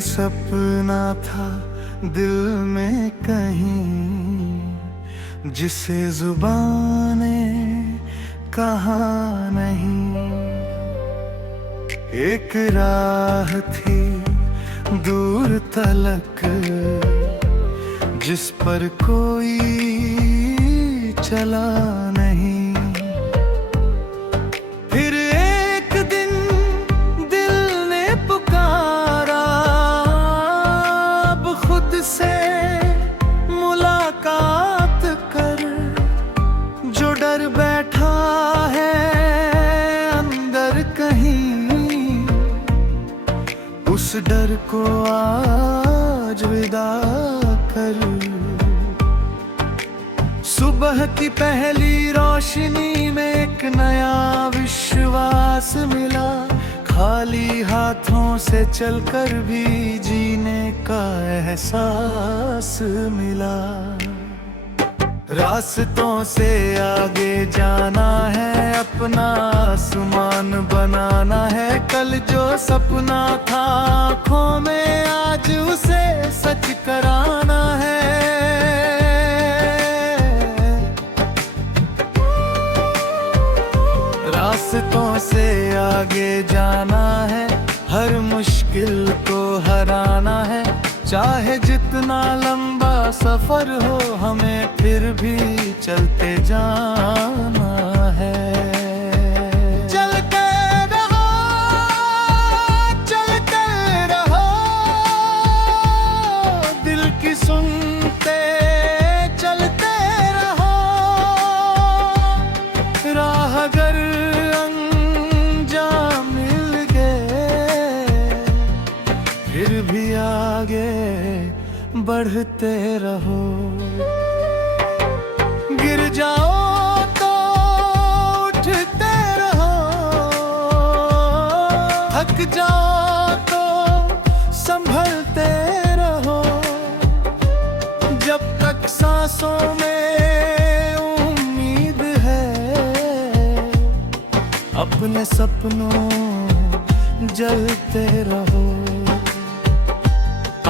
सपना था दिल में कहीं, जिसे जुबाने कहा नहीं। एक राह थी दूर तलक, जिस पर कोई चला नहीं। फिर एक दिन दिल ने पुकारा, अब खुद से मुलाकात कर। जो डर बैठा है अंदर कहीं, उस डर को आज विदा कर। सुबह की पहली रोशनी में एक नया विश्वास मिला। खाली हाथों से चलकर भी जीने का एहसास मिला। रास्तों से आगे जाना है, अपना आसमान बनाना है। कल जो सपना था आँखों में, आज उसे सच कराना है। रास्तों से आगे जाना है, हर मुश्किल को हराना है। चाहे जितना लंबा सफर हो, हमें फिर भी चलते जाना है। चलते रहो, चलते रहो, दिल की सुनते चलते रहो। राह अगर अंजाम मिल गए, फिर भी आगे बढ़ते रहो। गिर जाओ तो उठते रहो, थक जाओ तो संभलते रहो। जब तक सांसों में उम्मीद है, अपने सपनों जलते रहो।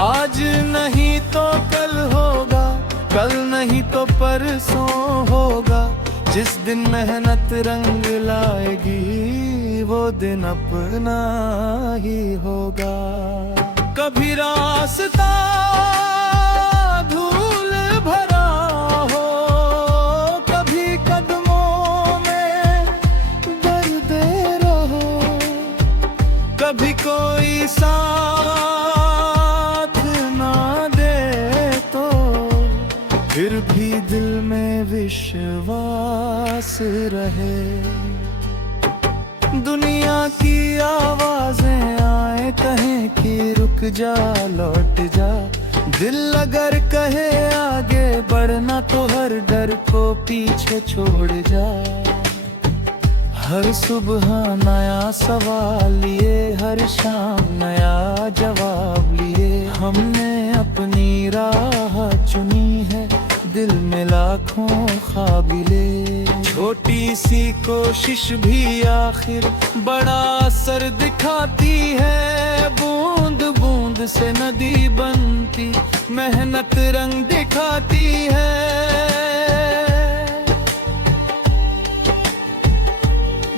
आज नहीं तो कल होगा, कल नहीं तो परसों होगा। जिस दिन मेहनत रंग लाएगी, वो दिन अपना ही होगा। कभी रास्ता धूल भरा हो, कभी कदमों में दर्द रहो। कभी कोई फिर भी दिल में विश्वास रहे। दुनिया की आवाजें आए कहें कि रुक जा, लौट जा। दिल अगर कहे आगे बढ़ना, तो हर डर को पीछे छोड़ जा। हर सुबह नया सवाल लिए, हर शाम नया जवाब लिए। हमने अपनी राह चुनी है, दिल में लाखों ख्वाब ले। छोटी सी कोशिश भी आखिर बड़ा असर दिखाती है। बूंद बूंद से नदी बनती, मेहनत रंग दिखाती है।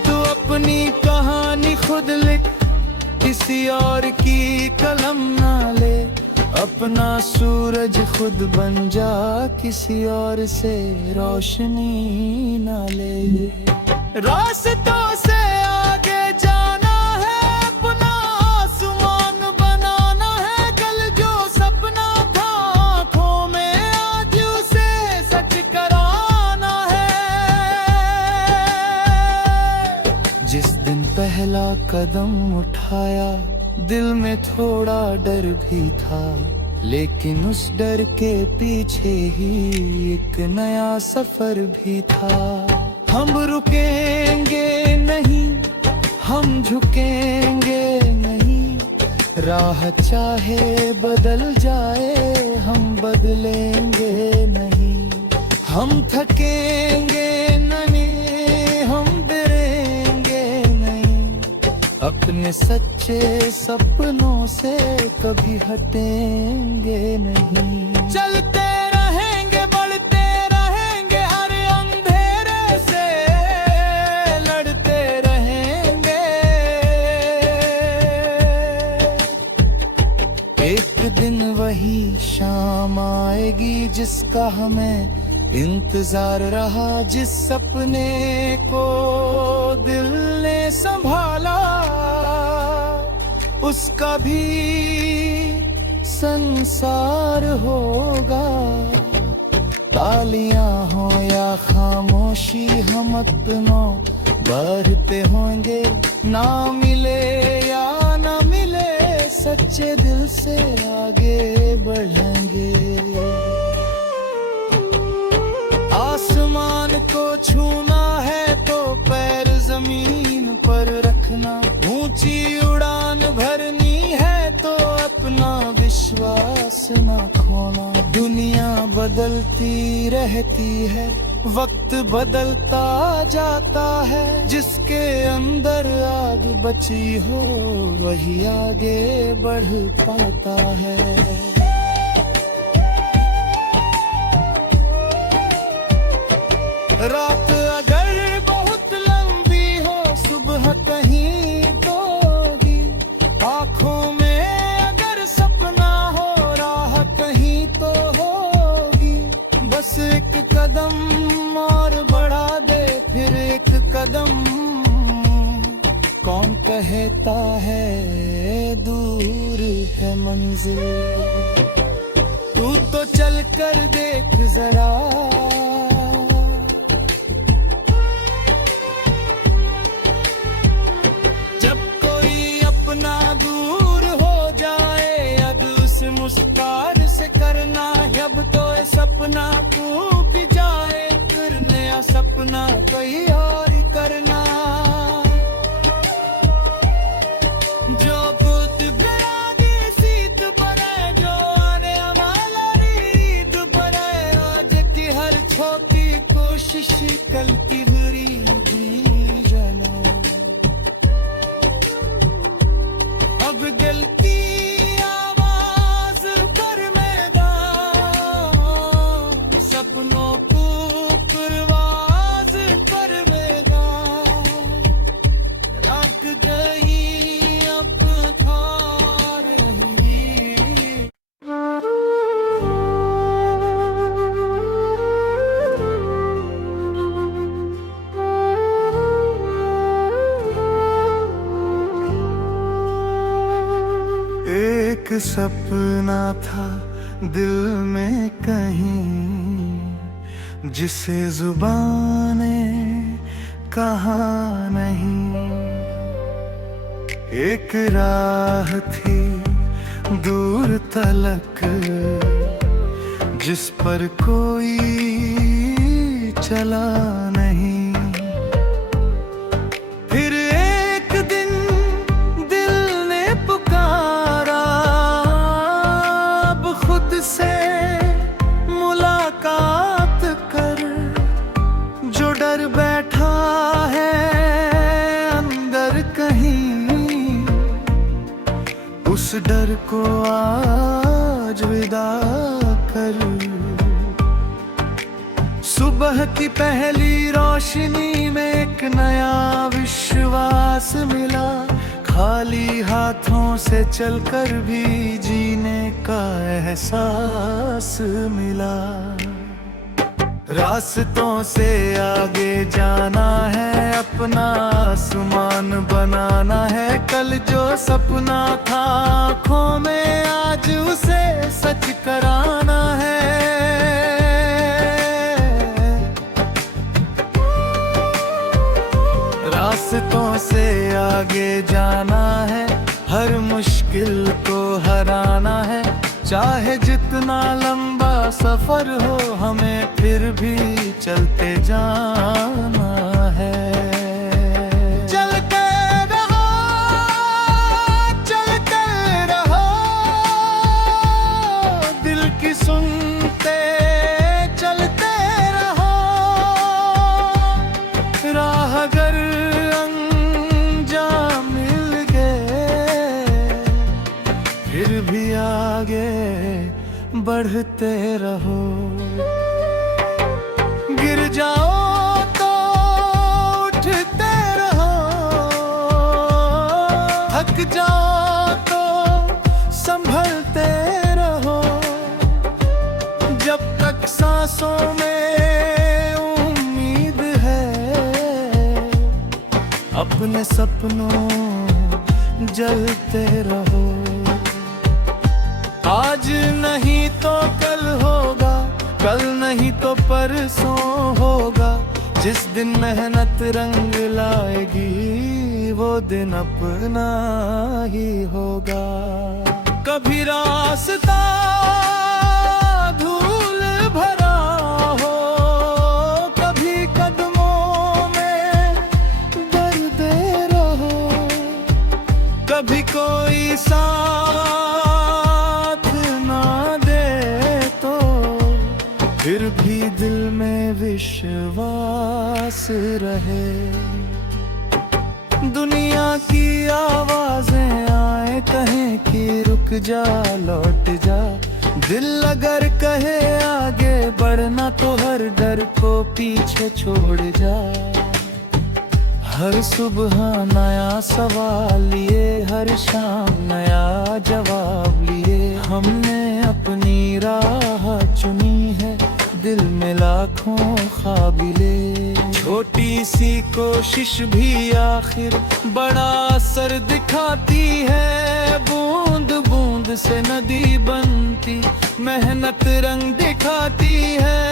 तू अपनी कहानी खुद लिख, किसी और की कलम ना ले। अपना सूरज खुद बन जा, किसी और से रोशनी ना ले। रास्तों से आगे जाना है, अपना आसमान बनाना है। कल जो सपना था आँखों में, आज उसे सच कराना है। जिस दिन पहला कदम उठाया, दिल में थोड़ा डर भी था। लेकिन उस डर के पीछे ही एक नया सफर भी था। हम रुकेंगे नहीं, हम झुकेंगे नहीं। राह चाहे बदल जाए, हम बदलेंगे नहीं। हम थकेंगे नहीं, हम डरेंगे नहीं। अपने सच्चे सच्चे सपनों से कभी हटेंगे नहीं। चलते रहेंगे, बढ़ते रहेंगे, हर अंधेरे से लड़ते रहेंगे। एक दिन वही शाम आएगी जिसका हमें इंतजार रहा, जिस सपने को दिल ने संभाला उसका भी संसार होगा। तालियां हो या खामोशी हम अपनों बढ़ते होंगे, ना मिले या ना मिले सच्चे दिल से आगे बढ़ेंगे। आसमान को छूना है तो पैर जमीन पर रखना, ऊंची उड़ान भरनी है तो अपना विश्वास ना खोना। दुनिया बदलती रहती है, वक्त बदलता जाता है, जिसके अंदर आग बची हो वही आगे बढ़ पाता है। रात अगर बहुत लंबी हो, सुबह कहीं तो होगी। आँखों में अगर सपना हो, राह कहीं तो होगी। बस एक कदम और बढ़ा दे, फिर एक कदम। कौन कहता है दूर है मंजिल, तू तो चल कर देख जरा। मुस्कान से करना जब तो सपना टूट जाए, फिर नया सपना तैयार करना। जो बुत गयागी सीत बने, जो आने वाला रीत बने, आज की हर छोटी कोशिश कल की बुरी भी जना। अब दिल की एक सपना था दिल में कहीं, जिसे जुबाने कहा नहीं। एक राह थी दूर तलक, जिस पर कोई चला नहीं। फिर एक दिन दिल ने पुकारा, अब खुद से मुलाकात कर। जो डर बैठा है अंदर कहीं, उस डर को आज विदा कर। सुबह की पहली रोशनी में एक नया विश्वास मिला। खाली हाथों से चलकर भी जीने का एहसास मिला। रास्तों से आगे जाना है, अपना आसमान बनाना है। कल जो सपना था आँखों में, आज उसे सच कराना है। रास्तों से आगे जाना है, हर मुश्किल को हराना है। चाहे जितना लंबा सफर हो, हमें फिर भी चलते जाना है। चलते रहो, चलते रहो, दिल की सुनते चलते रहो। राह अगर अंजाम मिल गए, आगे बढ़ते रहो। गिर जाओ तो उठते रहो, थक जाओ तो संभलते रहो। जब तक सांसों में उम्मीद है, अपने सपनों जलते रहो। आज नहीं तो कल होगा, कल नहीं तो परसों होगा। जिस दिन मेहनत रंग लाएगी, वो दिन अपना ही होगा। कभी रास्ता धूल भरा हो, कभी कदमों में दर्द रहो, कभी कोई साथ ना दे तो फिर भी दिल में विश्वास रहे। दुनिया की आवाजें आए कहें कि रुक जा, लौट जा। दिल अगर कहे आगे बढ़ना तो हर डर को पीछे छोड़ जा। हर सुबह नया सवाल लिए, हर शाम नया जवाब लिए। हमने अपनी राह चुनी है, दिल में लाखों ख्वाबिले। छोटी सी कोशिश भी आखिर बड़ा असर दिखाती है। बूंद बूंद से नदी बनती, मेहनत रंग दिखाती है।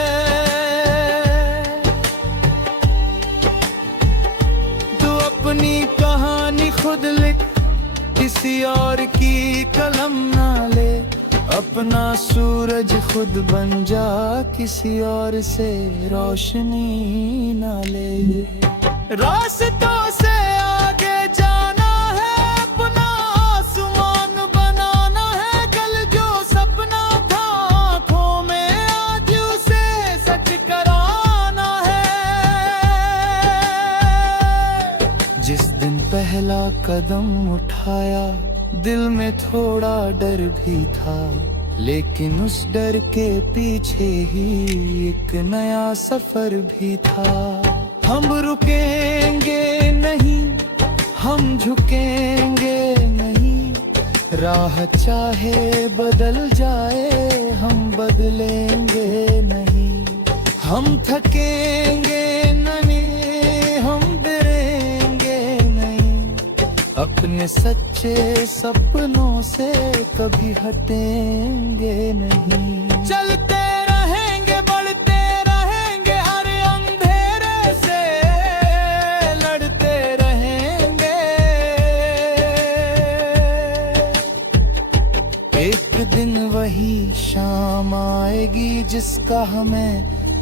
तू अपनी कहानी खुद लिख, किसी और की कलम ना ले। अपना सूरज खुद बन जा, किसी और से रोशनी ना ले। रास्तों से आगे जाना है, अपना आसमान बनाना है। कल जो सपना था आँखों में, आज उसे सच कराना है। जिस दिन पहला कदम उठाया, दिल में थोड़ा डर भी था, लेकिन उस डर के पीछे ही एक नया सफर भी था। हम रुकेंगे नहीं, हम झुकेंगे नहीं। राह चाहे बदल जाए, हम बदलेंगे नहीं। हम थकेंगे नहीं, हम डरेंगे नहीं। अपने सच्चे सपनों से कभी हटेंगे नहीं। चलते रहेंगे, बढ़ते रहेंगे, हर अंधेरे से लड़ते रहेंगे। एक दिन वही शाम आएगी जिसका हमें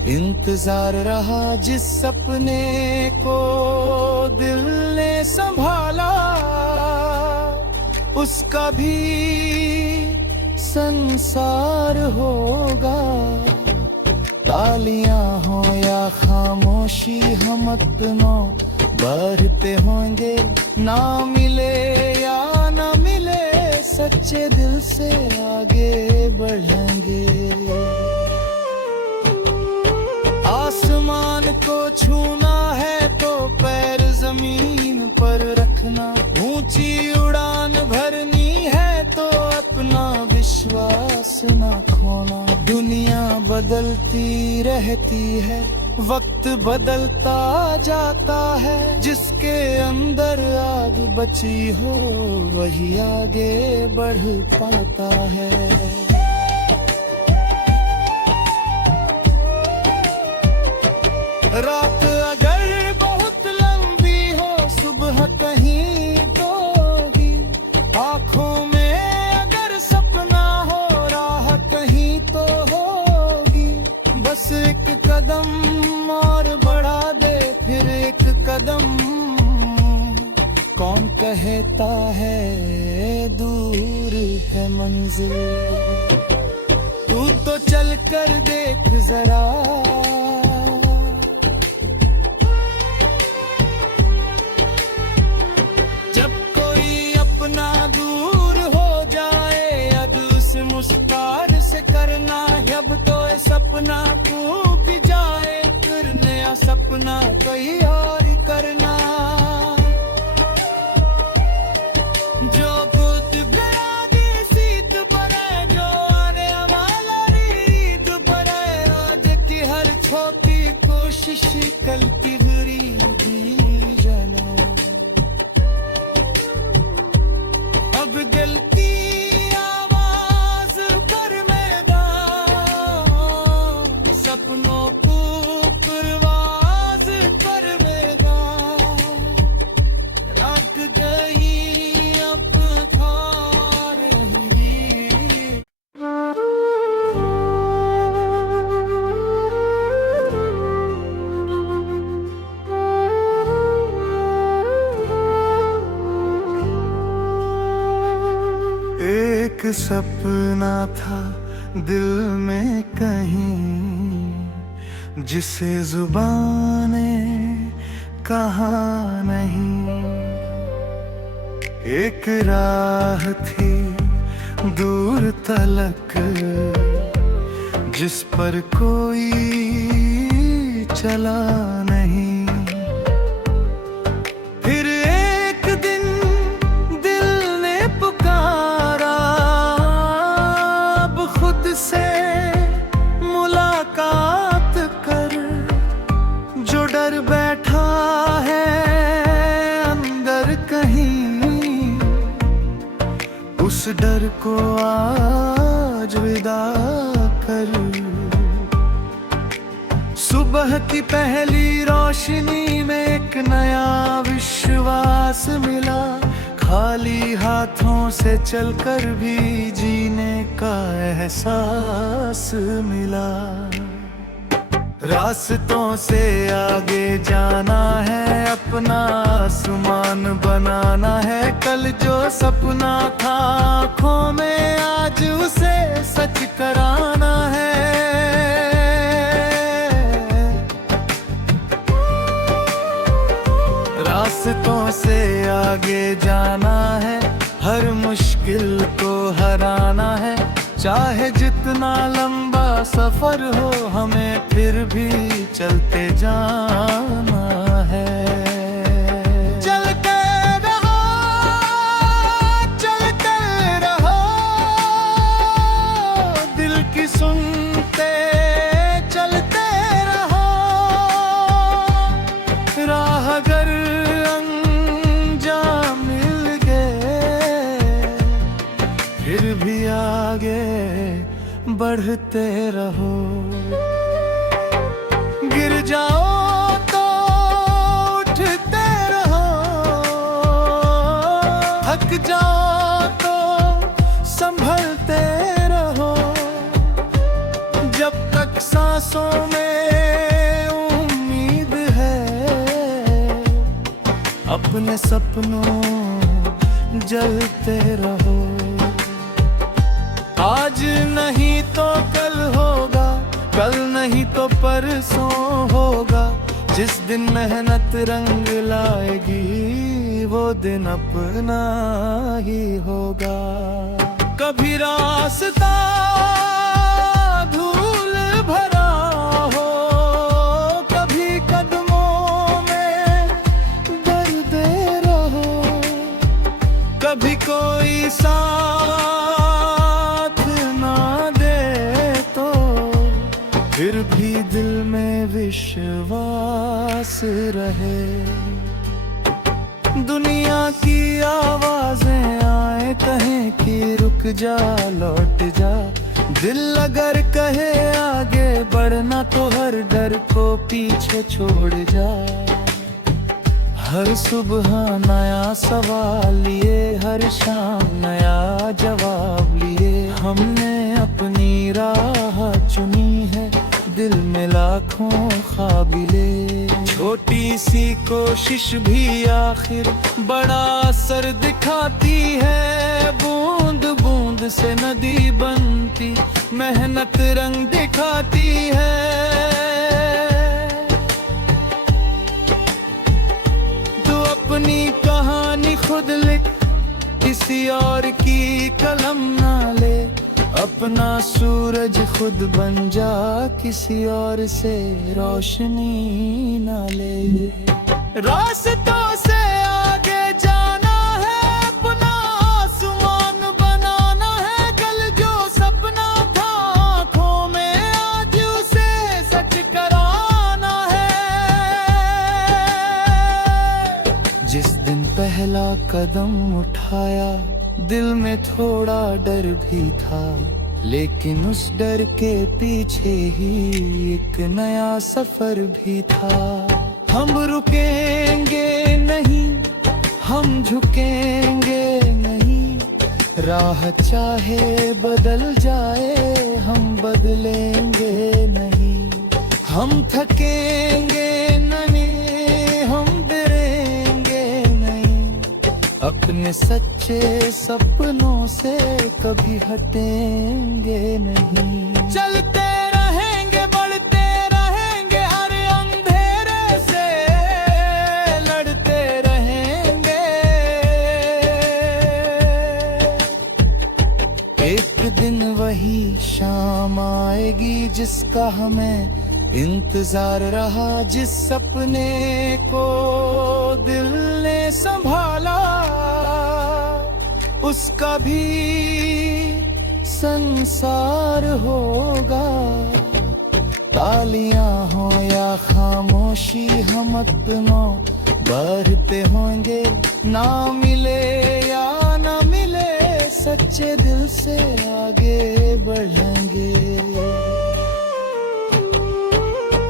इंतजार रहा। जिस सपने को दिल ने संभाला, उसका भी संसार होगा। तालियां हो या खामोशी, हम अपनों बढ़ते होंगे। ना मिले या ना मिले, सच्चे दिल से आगे बढ़ेंगे। आसमान को छूना है तो पैर जमीन पर रखना। ऊंची उड़ान भरनी है तो अपना विश्वास ना खोना। दुनिया बदलती रहती है, वक्त बदलता जाता है। जिसके अंदर आग बची हो, वही आगे बढ़ पाता है। रात अगर बहुत लंबी हो, सुबह कहीं तो होगी। आँखों में अगर सपना हो, राह कहीं तो होगी। बस एक कदम और बढ़ा दे, फिर एक कदम। कौन कहता है दूर है मंजिल, तू तो चल कर देख जरा। विस्तार से करना है अब तो ये सपना टूट जाए, फिर नया सपना कोई और करना। जो भूत गया की सीत बने, जो आने वाला रीत बने, आज की हर छोटी कोशिश कल की बुरी भी जाना। अब दिल की आवाज पर मैदान, सपनों को परवाज पर मैदान, रख गई अब था रही। एक सपना था दिल में कहीं, जिसे जुबाने कहा नहीं। एक राह थी दूर तलक, जिस पर कोई चला नहीं। फिर एक दिन दिल ने पुकारा, अब खुद से मुलाकात कर। जो डर बैठा है अंदर कहीं, उस डर को आज विदा कर। सुबह की पहली रोशनी में एक नया विश्वास मिला, खाली हाथों से चलकर भी जीने का एहसास मिला। रास्तों से आगे जाना है, अपना आसमान बनाना है। कल जो सपना था आँखों में, आज उसे सच कराना है। रास्तों से आगे जाना है, हर मुश्किल को हराना है। चाहे जितना लंबा सफर हो, हमें फिर भी चलते जाना है। चलते रहो, चलते रहो, दिल की सुनते चलते रहो। राह अगर अंजाम मिल गए, फिर भी आगे बढ़ते रहो। गिर जाओ तो उठते रहो, थक जाओ तो संभलते रहो। जब तक सांसों में उम्मीद है, अपने सपनों जलते रहो। आज नहीं तो कल होगा, कल नहीं तो परसों होगा। जिस दिन मेहनत रंग लाएगी, वो दिन अपना ही होगा। कभी रास्ता धूल भरा हो, कभी कदमों में दर्द रहो, कभी कोई फिर भी दिल में विश्वास रहे। दुनिया की आवाजें आए कहें कि रुक जा, लौट जा। दिल अगर कहे आगे बढ़ना, तो हर डर को पीछे छोड़ जा। हर सुबह नया सवाल लिए, हर शाम नया जवाब लिए। हमने अपनी राह चुनी है, दिल में लाखों ख्वाबिले। छोटी सी कोशिश भी आखिर बड़ा असर दिखाती है। बूंद बूंद से नदी बनती, मेहनत रंग दिखाती है। तू अपनी कहानी खुद लिख, किसी और की कलम ना ले। अपना सूरज खुद बन जा, किसी और से रोशनी ना ले। रास्तों से आगे जाना है, अपना आसमान बनाना है। कल जो सपना था आँखों में, आज उसे सच कराना है। जिस दिन पहला कदम उठाया, दिल में थोड़ा डर भी था, लेकिन उस डर के पीछे ही एक नया सफर भी था। हम रुकेंगे नहीं, हम झुकेंगे नहीं, राह चाहे बदल जाए हम बदलेंगे नहीं। हम थकेंगे नहीं, हम डरेंगे नहीं, अपने सच्चे सपनों से कभी हटेंगे नहीं। चलते रहेंगे, बढ़ते रहेंगे, हर अंधेरे से लड़ते रहेंगे। एक दिन वही शाम आएगी जिसका हमें इंतजार रहा, जिस सपने को दिल ने संभाला, उसका भी संसार होगा। तालियां हो या खामोशी, हम अपनों बढ़ते होंगे। ना मिले या ना मिले, सच्चे दिल से आगे बढ़ेंगे।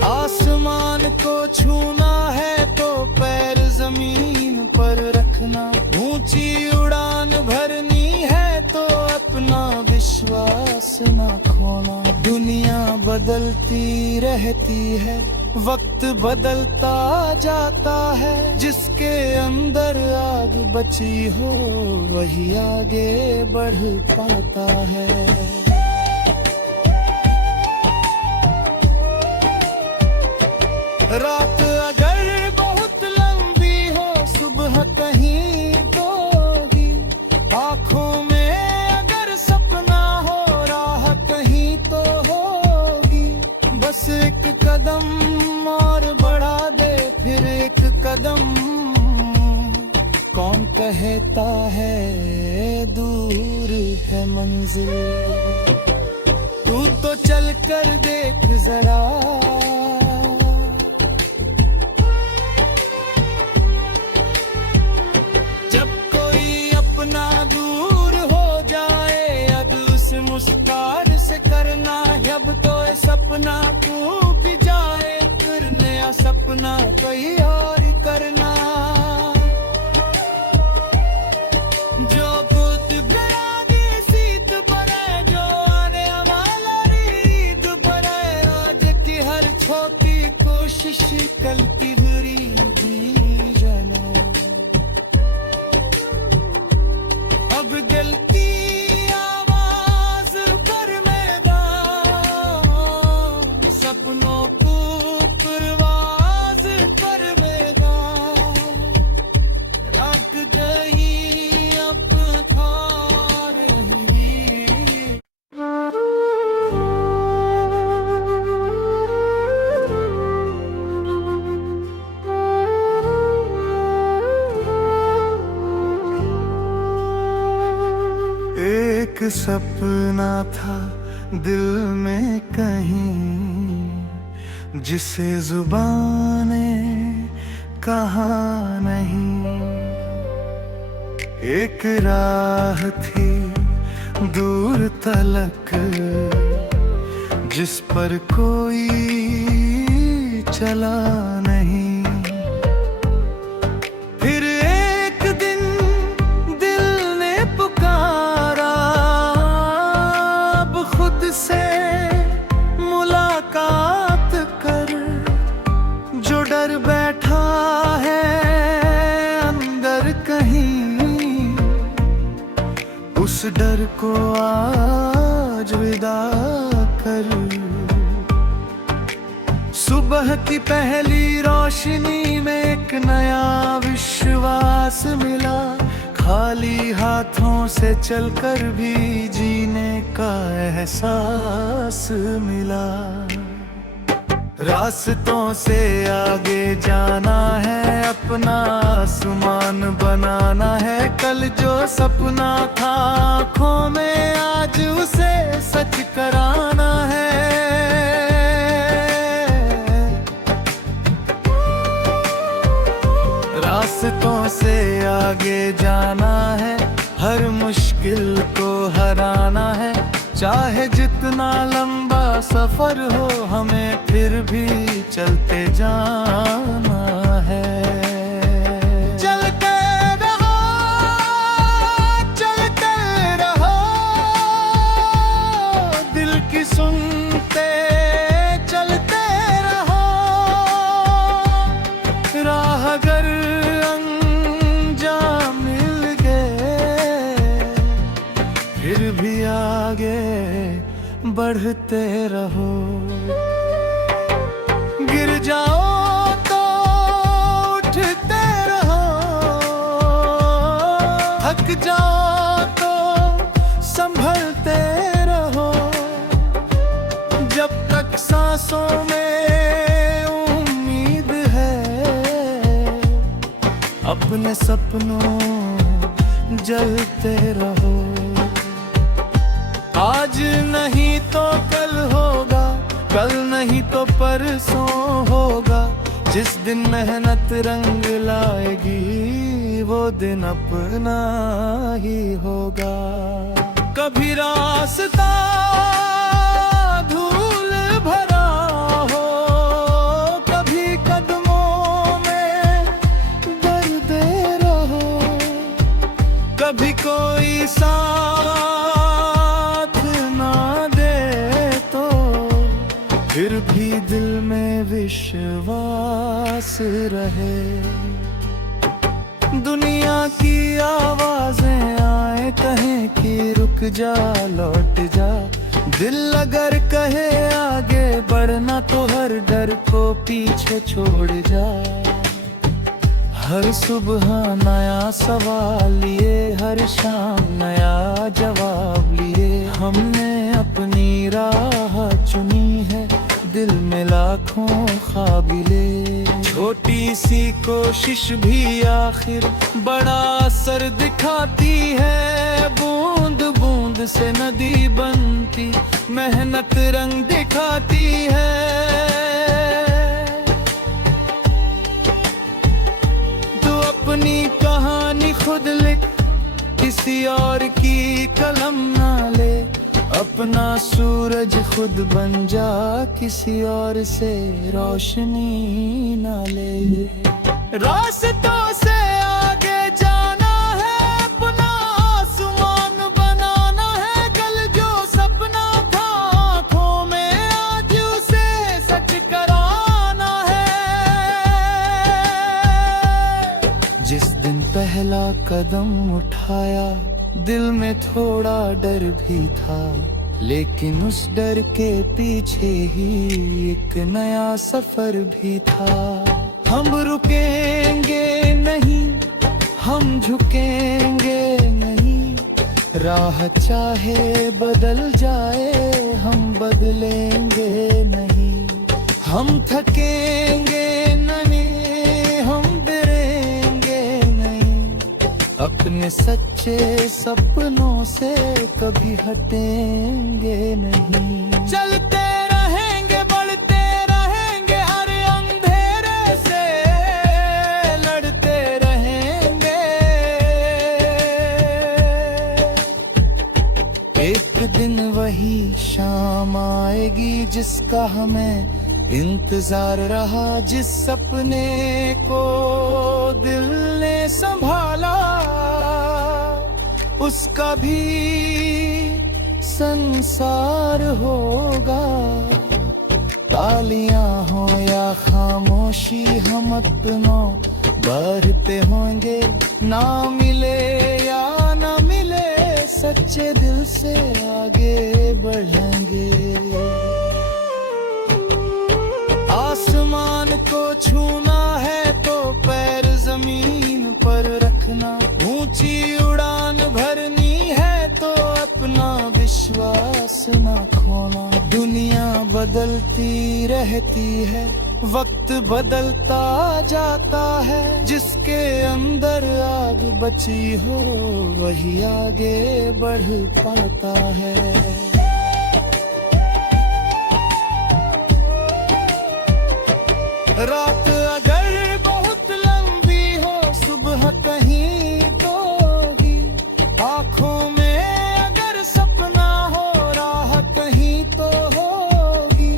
आसमान को छूना है तो पैर जमीन पर रखना, ऊंची उड़ान भरनी है तो अपना विश्वास ना खोना। दुनिया बदलती रहती है, वक्त बदलता जाता है, जिसके अंदर आग बची हो वही आगे बढ़ पाता है। रात अगर बहुत लंबी हो, सुबह कहीं तो होगी। आँखों में अगर सपना हो, राह कहीं तो होगी। बस एक कदम और बढ़ा दे, फिर एक कदम। कौन कहता है दूर है मंजिल, तू तो चल कर देख जरा। दूर हो जाए, अब उस मुस्कान से करना। जब तो सपना टूट जाए, फिर नया सपना कोई और करना। जो भूत गया की सीत बने, जो आने वाला रीत बने। आज की हर छोटी कोशिश कल की बुरी भी जाना। अब दिल की आवाज पर मैदान, सपनों को परवाज पर मैदान। रख गई अब खा रही। एक सपना था दिल में कहीं, जिसे जुबाने कहा नहीं। एक राह थी दूर तलक, जिस पर कोई चला नहीं। फिर एक दिन दिल ने पुकारा, अब खुद से मुलाकात कर। जो डर बैठा है अंदर कहीं, उस डर को आज विदा कर। सुबह की पहली रोशनी में एक नया विश्वास मिला। खाली हाथों से चलकर भी जीने का एहसास मिला। रास्तों से आगे जाना है, अपना आसमान बनाना है। कल जो सपना था आँखों में, आज उसे सच कराना है। रास्तों से आगे जाना है, हर मुश्किल को हराना है। चाहे जितना लंबा सफर हो, हमें फिर भी चलते जाना है। चलते रहो, चलते रहो, दिल की सुनते चलते रहो। राह अगर अंजाम मिल गए, फिर भी आगे बढ़ते रहो। गिर जाओ तो उठते रहो, थक जाओ तो संभलते रहो। जब तक सांसों में उम्मीद है, अपने सपनों जलते रहो। आज नहीं तो कल होगा, कल नहीं तो परसों होगा। जिस दिन मेहनत रंग लाएगी, वो दिन अपना ही होगा। कभी रास्ता धूल भरा हो, कभी कदमों में दर्द रहो। कभी कोई फिर भी दिल में विश्वास रहे। दुनिया की आवाजें आए कहें कि रुक जा, लौट जा। दिल अगर कहे आगे बढ़ना, तो हर डर को पीछे छोड़ जा। हर सुबह नया सवाल लिए, हर शाम नया जवाब लिए। हमने अपनी राह चुनी है, दिल में लाखों ख्वाब ले। छोटी सी कोशिश भी आखिर बड़ा असर दिखाती है। बूंद बूंद से नदी बनती, मेहनत रंग दिखाती है। तू अपनी कहानी खुद लिख, किसी और की कलम ना ले। अपना सूरज खुद बन जा, किसी और से रोशनी ना ले। रास्तों से आगे जाना है, अपना आसमान बनाना है। कल जो सपना था आँखों में, आज उसे सच कराना है। जिस दिन पहला कदम उठाया, दिल में थोड़ा डर भी था। लेकिन उस डर के पीछे ही एक नया सफर भी था। हम रुकेंगे नहीं, हम झुकेंगे नहीं। राह चाहे बदल जाए, हम बदलेंगे नहीं। हम थकेंगे नहीं, हम डरेंगे नहीं। अपने सच्चे सपनों से कभी हटेंगे नहीं। चलते रहेंगे, बढ़ते रहेंगे, हर अंधेरे से लड़ते रहेंगे। एक दिन वही शाम आएगी, जिसका हमें इंतजार रहा। जिस सपने को दिल ने संभाला, उसका भी संसार होगा। तालियां हो या खामोशी, हम अपनों बढ़ते होंगे। ना मिले या ना मिले, सच्चे दिल से आगे बढ़ेंगे। आसमान को छूना है तो पैर जमीन पर रखना। ऊंची खोना। दुनिया बदलती रहती है, वक्त बदलता जाता है। जिसके अंदर आग बची हो वही आगे बढ़ पाता है। रात अगर बहुत लंबी हो सुबह कहीं तो होगी। आँखों में अगर सपना हो राह कहीं तो होगी।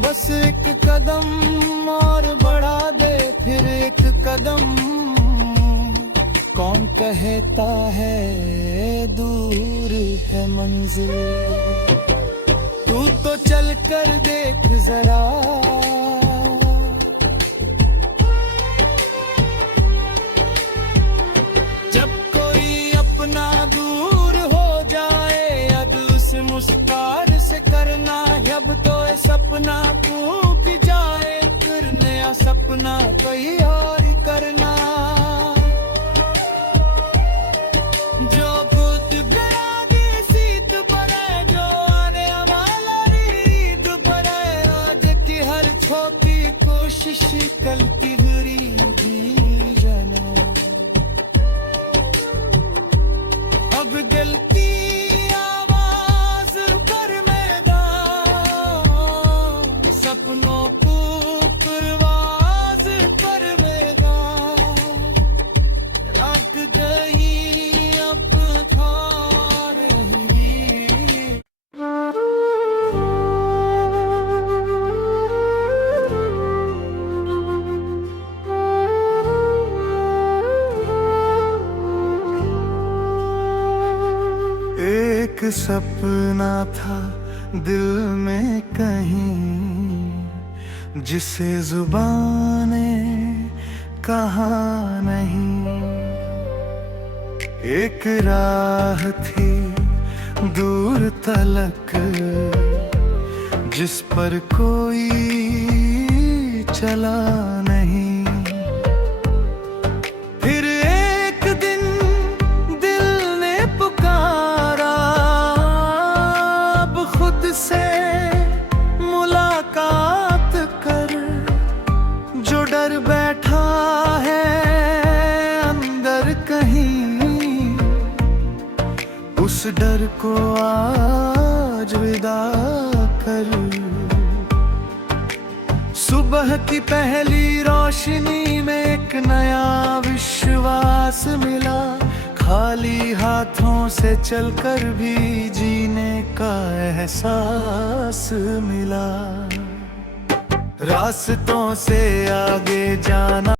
बस एक कदम और बढ़ा दे फिर एक कदम। कौन कहता है दूर है मंजिल, तू तो चल कर देख जरा। जब कोई अपना दूर हो जाए अब उस मुस्कान से करना। अब तो ये सपना टूट जाए फिर नया सपना कोई और करना। जो भूत गया की सीत पड़े, जो आने वाला रीत पड़े। आज की हर छोटी कोशिश कल की बुरी भी जाना। अब दिल की आवाज पर मैदान, सपनों को परवाज पर मैदान। रख गई अब था रही। एक सपना था दिल में कहीं, जिसे जुबाने कहा नहीं। एक राह थी दूर तलक जिस पर कोई चला नहीं। फिर एक दिन दिल ने पुकारा, अब खुद से मुलाकात कर। जो डर बैठा है अंदर कहीं, उस डर को आज विदा कर। सुबह की पहली रोशनी में एक नया विश्वास मिला। खाली हाथों से चलकर भी जीने का एहसास मिला। रास्तों से आगे जाना